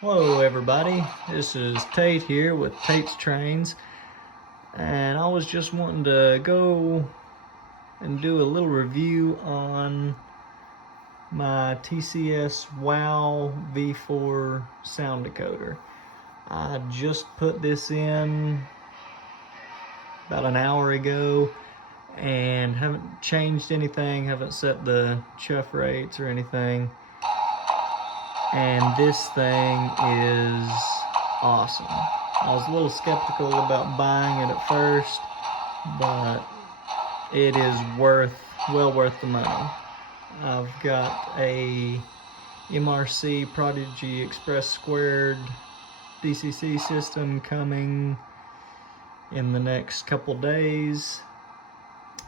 Hello everybody, this is Tate here with Tate's Trains, and I was just wanting to go and do a little review on my TCS WOW V4 sound decoder. I just put this in about an hour ago and haven't changed anything, haven't set the chuff rates or anything. And this thing is awesome. I was a little skeptical about buying it at first, but it is well worth the money. I've got a MRC Prodigy Express Squared DCC system coming in the next couple days,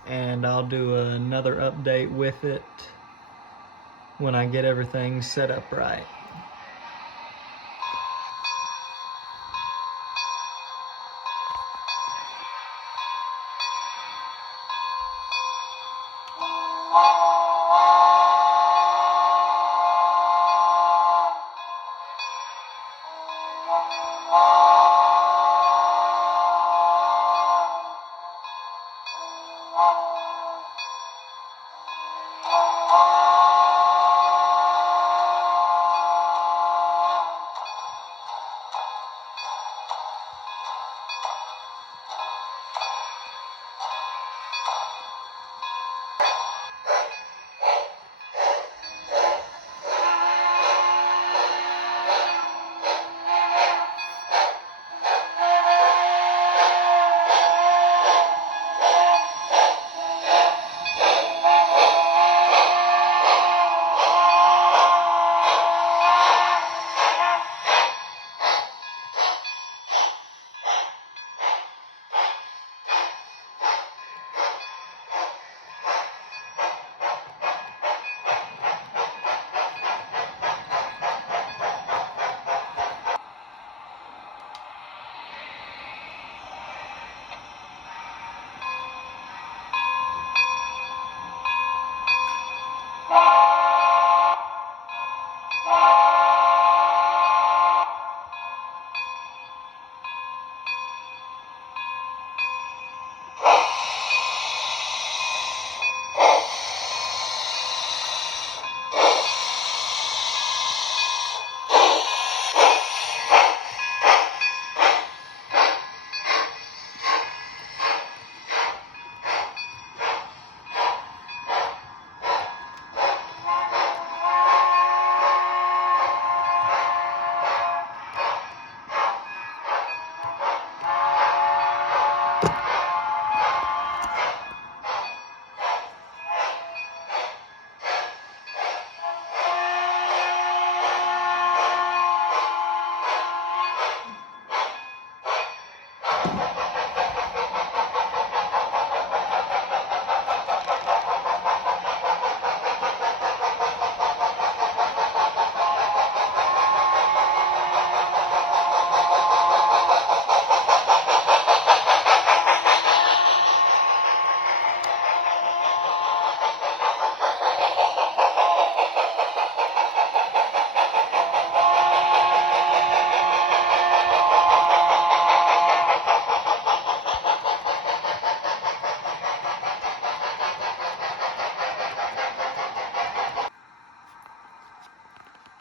and I'll do another update with it when I get everything set up right.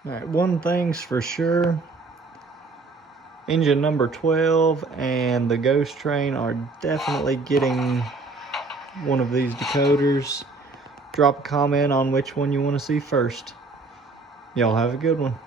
Alright, one thing's for sure, engine number 12 and the Ghost Train are definitely getting one of these decoders. Drop a comment on which one you want to see first. Y'all have a good one.